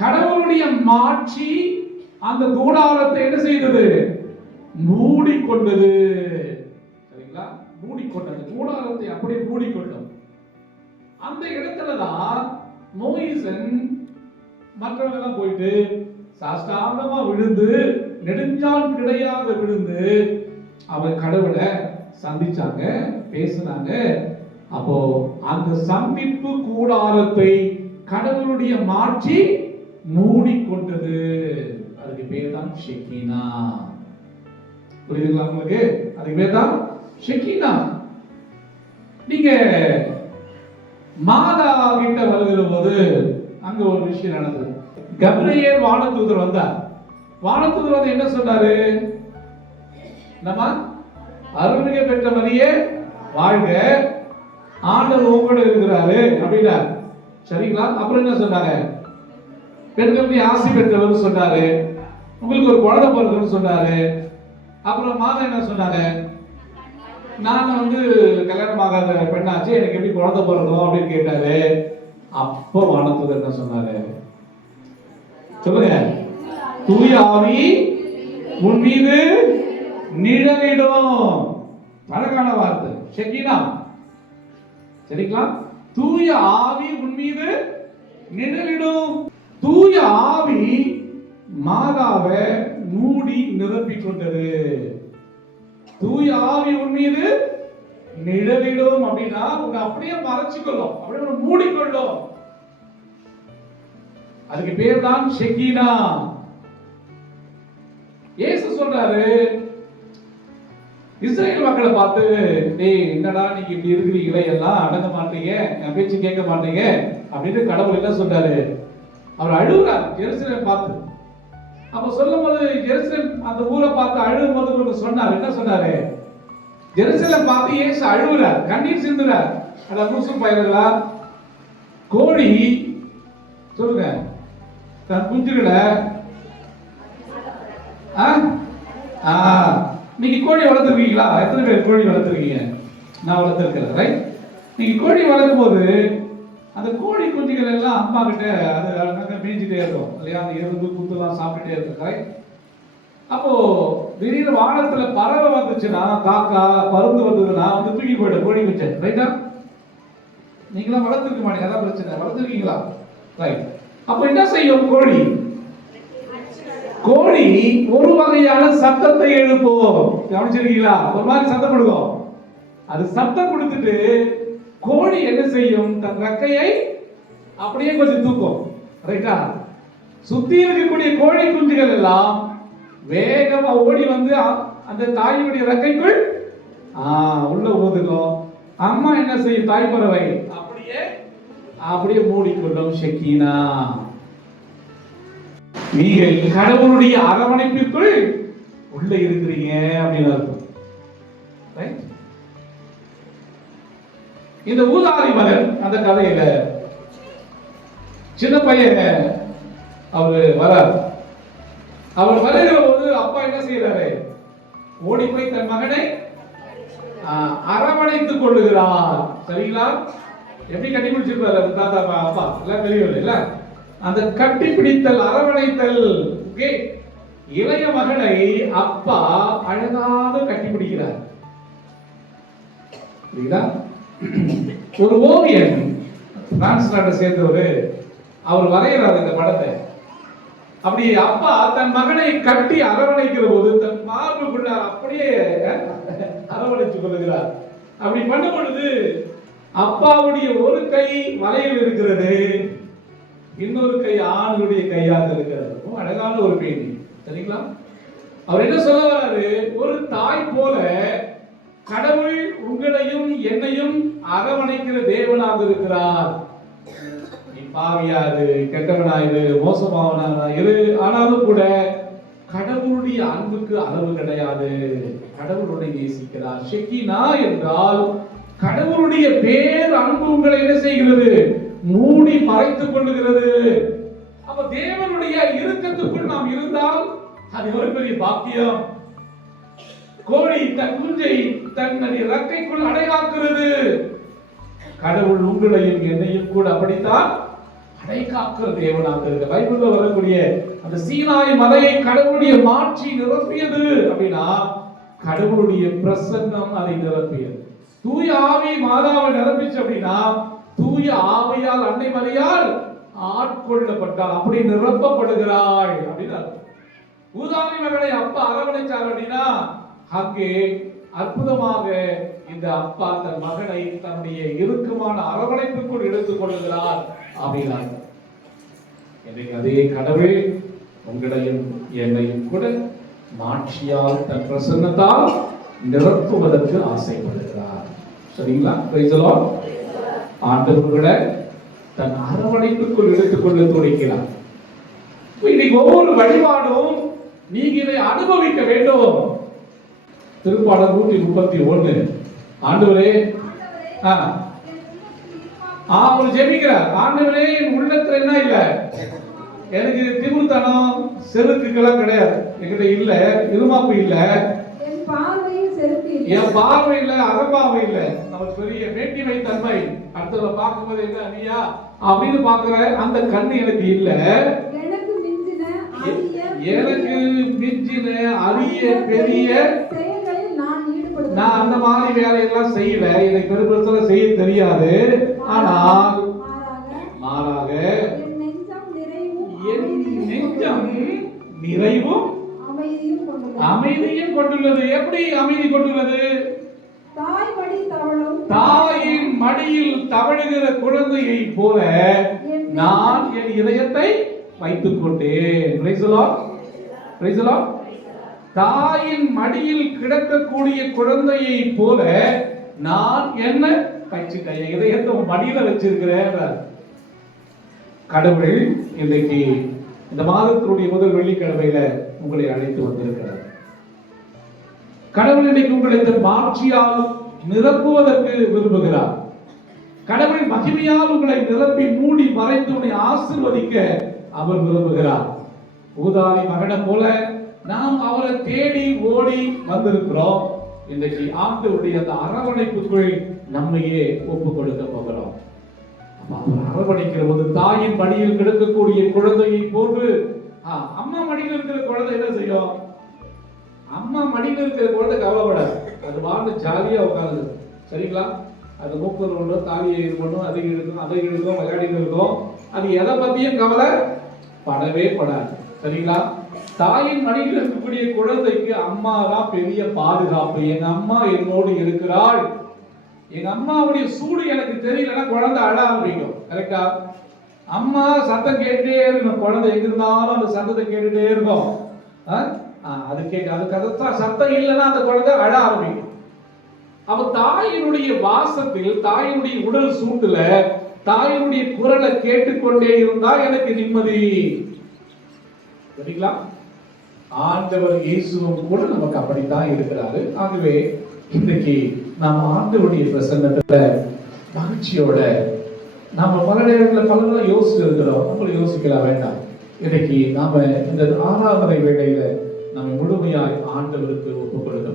கடவுளுடைய மாட்சி அந்த கூடாரத்தை என்ன செய்தது? மூடிக்கொண்டது. சரிங்களா? மூடிக்கொண்டது. கூடாரத்தை அப்படியே மூடிக்கொண்டது. அந்த இடத்துலதான் மோயிசன் மற்றவங்க எல்லாம் போயிட்டு சாஷ்டாங்கமா விழுந்து நெடுஞ்சான் கிடையாக விழுந்து அவர் கடவுளை சந்திச்சாங்க, பேசினாங்க. அப்போ அந்த சந்திப்பு கூடாரத்தை கடவுளுடைய மாட்சி மூடிக்கொண்டது. அதுக்கு பேர் தான் ஷெக்கீனா. புரியுதுங்களா உங்களுக்கு? அதுக்கு பேர் தான் ஷெக்கீனா. நீங்க மாதா கிட்ட வருகிற போது அங்க ஒரு விஷயம் நடந்தது. கபிரியேல் வானதூதர் வந்தார். வானதூதர் வந்து என்ன சொன்னாரு? நம்ம அருள்மிகு பெற்ற மரியே வாழ்க, ஆண்டவர் உங்களோடு இருக்கிறாரு அப்படின்னா. சரிங்களா? அப்புறம் என்ன சொன்னாங்க? பெண்களுக்கு ஆசி பெற்றவர் சொன்னாரு, உங்களுக்கு ஒரு குழந்தை பிறகுன்னு சொன்னாரு. அப்புறம் மாதா என்ன சொன்னாங்க? நான் வந்து கல்யாணம் ஆகாத பெண்ணாச்சு, எனக்கு எப்படி குழந்தை பிறக்கும் அப்படின்னு கேட்டாரு. அப்போ வானதூதர் என்ன சொன்னாரு? சொல்லுங்க. தூய ஆவி உன் மீது நிழலிடும். அழகான வார்த்தை ஷெக்கீனா. சரிங்களா? தூய ஆவி உன் மீது நிழலிடும். தூய ஆவி மாதாவை மூடி நிரப்பிக் கொண்டது. தூய ஆவி உன் மீது நிழலிடும் அப்படின்னா உங்க அப்படியே மறைச்சுக்கொள்ளும், அப்படியே மூடிக்கொள்ளும். அதுக்கு பேர் தான் ஷெக்கீனா. இயேசு சொல்றாரு இஸ்ரேல் மக்களை பார்த்து, டேய் என்னடா நீங்க இப்படி இருக்கிறீங்களே, எல்லாம் அடங்க மாட்டீங்க, என் பேச்சு கேட்க மாட்டீங்க அப்படின்னு கடவுள் என்ன சொல்றாரு? அவர் அழுகுறார் ஜெருசலேம் பார்த்து. அப்ப சொல்லும் போது ஜெருசலேம் அந்த ஊரை பார்த்து அழுகும் போது ஒன்று சொன்னார். என்ன சொன்னாரு? ஜெருசலேம் பார்த்து இயேசு அழுகுறார், கண்ணீர் சிந்துறார். அட லூசு பயலுங்களா, கோழி சொல்லுங்க தன் குஞ்சுகளை நீங்க கோழி வளர்த்துருக்கீங்களா? எத்தனை பேர் கோழி வளர்த்துருக்கீங்க? நான் வளர்த்துருக்கிறேன். ரைட்? நீங்க கோழி வளர்க்கும் போது அந்த கோழி குஞ்சுகள் எல்லாம் அம்மா கிட்ட அது அங்கங்க மேய்ஞ்சிட்டே இருக்கும் இல்லையா? அந்த எறும்பு குத்துலாம் சாப்பிட்டுட்டே இருக்கும். ரைட்? அப்போ திடீர்னு வானத்துல பறவை வந்துச்சுன்னா, காக்கா பருந்து வந்ததுன்னா வந்து தூக்கி போயிடும் கோழி குஞ்சை. ரைட்டா? நீங்களாம் வளர்த்துருக்க மாட்டீங்க, அதான் பிரச்சனை. வளர்த்துருக்கீங்களா? ரைட். அப்ப என்ன செய்யும் கோழி? கோழி ஒரு வகையான சத்தத்தை எழுப்பும். கவனிச்சிருக்கீங்களா? ஒரு மாதிரி சத்தம் கொடுக்கும். அது சத்தம் கொடுத்துட்டு கோழி என்ன செய்யும்? தன் ரெக்கையை அப்படியே கொஞ்சம் தூக்கும். ரைட்டா? சுத்தி இருக்கக்கூடிய கோழி குஞ்சுகள் எல்லாம் வேகமா ஓடி வந்து அந்த தாயினுடைய ரெக்கைக்குள் உள்ள ஊதுக்கும். அம்மா என்ன செய்யும்? தாய் பறவை அப்படியே மூடிக்கொள்ளும். ஷெக்கீனா. நீங்கள் கடவுளுடைய அரவணைப்பிற்குள் உள்ள இருக்கிறீங்க அப்படின்னு அர்த்தம். இந்த ஊதாரி மகன் அந்த கதையில சின்ன பையன் அவரு வரார். அவர் வருகிற போது அப்பா என்ன செய்யறாரு? ஓடி போய் தன் மகனை அரவணைத்துக் கொள்ளுகிறார். சரிங்களா? எப்படி கட்டி பிடிச்சிருப்பாரு தாத்தா அப்பா? எல்லாம் தெரியவில்லை இல்ல? அந்த கட்டி பிடித்தல், அரவணைத்தல். இளைய மகனை அப்பா அழகாக கட்டி பிடிக்கிறார். ஒரு ஓவியன் பிரான்ஸ் நாட்டை சேர்ந்தவர், அவர் வரைகிறார் இந்த படத்தை. அப்படி அப்பா தன் மகனை கட்டி அரவணைக்கிற போது தன் மார்புக்குள்ள அப்படியே அரவணைத்துக் கொள்ளுகிறார். அப்படி பண்ணும் பொழுது அப்பாவுடைய ஒரு கை வலையில் இருக்கிறது, இன்னொரு கை ஆணுடைய கையாக இருக்கிறது. அழகான ஒரு பேணி. சரிங்களா? அவர் என்ன சொல்ல வர்றாரு? ஒரு தாய் போல கடவுள் உங்களையும் என்னையும் அரவணைக்கிற தேவனாக இருக்கிறார். நீ பாவியாது, கெட்டவனாயிரு, மோசமாவனாயிரு, ஆனாலும் கூட கடவுளுடைய அன்புக்கு அளவு கிடையாது. கடவுள் உன்னை நேசிக்கிறார். ஷெக்கீனா என்றால் கடவுளுடைய பேர் அன்பு உங்களை என்ன செய்கிறது? மூடி மறைத்துக் கொள்ளுகிறது. அப்ப தேவனுடைய இறுக்கத்துக்குள் நாம் இருந்தால் அது ஒரு பெரிய பாக்கியம். கோழி தன் குஞ்சை தன்னுடைய ரெக்கைக்குள் அடைகாக்கிறது. கடவுள் உங்களையும் என்னையும் கூட அப்படித்தான் அடைகாக்கிற தேவனாக இருக்க. பைபிள்ல வரக்கூடிய அந்த சீனாய் மலையை கடவுளுடைய மாட்சி நிரப்பியது அப்படின்னா கடவுளுடைய பிரசன்னம் அதை நிரப்பியது. தூய ஆவி மாதாவை நிரப்பிச்சு அப்படின்னா தூய ஆவியால் அன்னை மரியாள் ஆட்கொள்ளப்பட்டாள், அப்படி நிரப்பப்படுகிறாள் அப்படின்னு அர்த்தம். ஊதாரி மகளை அப்பா அரவணைச்சார் அப்படின்னா அங்கே அற்புதமாக இந்த அப்பா தன் மகனை தன்னுடைய இறுக்கமான அரவணைப்புக்குள் எடுத்துக் கொள்ளுகிறார் அப்படின்னார். எனக்கு அதே கடவுள் உங்களையும் என்னையும் கூட மாட்சியால் தன் பிரசன்னத்தால் நிரப்புவதற்கு ஆசைப்படுகிறார். சரிங்களா? Praise the Lord. ஆண்டவர்களை தன் அரவணைப்புக்குள் எடுத்துக்கொள்ள துடிக்கிறார். இன்னைக்கு ஒவ்வொரு வழிபாடும் நீங்க இதை அனுபவிக்க வேண்டும். திருப்பாடல் 131 ஆண்டவரே அவர் ஜெபிக்கிறார். ஆண்டவரே என் உள்ளத்துல என்ன இல்ல, எனக்கு திமிர்த்தனம் செருக்குக்கெல்லாம் கிடையாது, என்கிட்ட இல்ல, இருமாப்பு இல்ல, என் பார்வை இல்ல, அகப்பாவை இல்ல, நமக்கு பெரிய வேட்டிமை தன்மை, அடுத்தவரை பார்க்கும்போது என்ன அணியா அப்படின்னு பாக்குற அந்த கண்ணு எனக்கு இல்ல, எனக்கு மிஞ்சின அரிய பெரிய நான் அந்த மாதிரி வேலையெல்லாம் செய்யல, எனக்கு பெரும்பெருசெல்லாம் செய்ய தெரியாது. ஆனால் மாறாக என் நெஞ்சம் நிறைவும் அமைதியும் கொண்டுள்ளது. எப்படி அமைதி கொண்டுள்ளது? தாயின் மடியில் தவழுகிற குழந்தையை போல நான் என் இதயத்தை வைத்துக் கொண்டேன். Praise the Lord. Praise the Lord. தாயின் மடியில் கிடக்கக்கூடிய குழந்தையை போல நான் என்ன வச்சுட்டேன், இதயத்தை மடியில வச்சிருக்கிறேன். கடவுள் இன்றைக்கு இந்த மாதத்தினுடைய முதல் வெள்ளிக்கிழமையில உங்களை அழைத்து வந்திருக்கிறார். கடவுள் இன்றைக்கு உங்களை தன் மாட்சியால் நிரப்புவதற்கு விரும்புகிறார். கடவுள் மகிமையால் உங்களை நிரப்பி மூடி மறைத்து உன்னை ஆசீர்வதிக்க அவர் விரும்புகிறார். ஊதாரி மகனை போல நாம் அவரை தேடி ஓடி வந்திருக்கிறோம். இன்றைக்கு ஆண்டவருடைய அந்த அரவணைப்புக்குள் நம்மையே ஒப்பு கொடுக்க போகிறோம். அவர் அரவணைக்கிற போது தாயின் மடியில் கிடக்கக்கூடிய குழந்தையை போன்று, அம்மா மடியில் இருக்கிற குழந்தை என்ன செய்யும்? அம்மா மடியில் இருக்கிற குழந்தை கவலைப்படாது, அது வாழ்ந்து ஜாலியா உட்காருது. சரிங்களா? அது மூக்கு ஒன்றும் தாலியை பண்ணும், அதை இழுக்கும், அதை இழுக்கும், விளையாடிட்டு இருக்கும். அது எதை பத்தியும் கவலை படவே படாது. சரிங்களா? தாயின் மடியில் இருக்கக்கூடிய குழந்தைக்கு அம்மா தான் பெரிய பாதுகாப்பு. எங்க அம்மா என்னோடு இருக்கிறாள், எங்க அம்மாவுடைய சூடு எனக்கு தெரியலன்னா குழந்தை அழ ஆரம்பிக்கும். கரெக்டா? அம்மா சத்தம் கேட்டே இருக்கும், குழந்தை எங்க இருந்தாலும் அந்த சத்தத்தை கேட்டுட்டே இருக்கும். அது கேட்க அதுக்கு சத்தம் இல்லைன்னா அந்த குழந்தை அழ ஆரம்பிக்கும். அவ தாயினுடைய வாசத்தில், தாயினுடைய உடல் சூட்டுல தாயினுடைய குரலை கேட்டுக்கொண்டே இருந்தா எனக்கு நிம்மதி. சரிங்களா? ஆண்டவர் இயேசுவும் கூட நமக்கு அப்படித்தான் இருக்கிறாரு. ஆகவே இன்றைக்கு நாம் ஆண்டவருடைய பிரசன்னத்துல மகிழ்ச்சியோட நாம பல நேரங்களில் பலங்களை யோசிச்சு இருக்கிறோம். நம்மளை யோசிக்கலாம் வேண்டாம். இன்னைக்கு நாம இந்த ஆராதனை வேளையில நம்ம முழுமையாய் ஆண்டவருக்கு ஒப்புக் கொடுக்க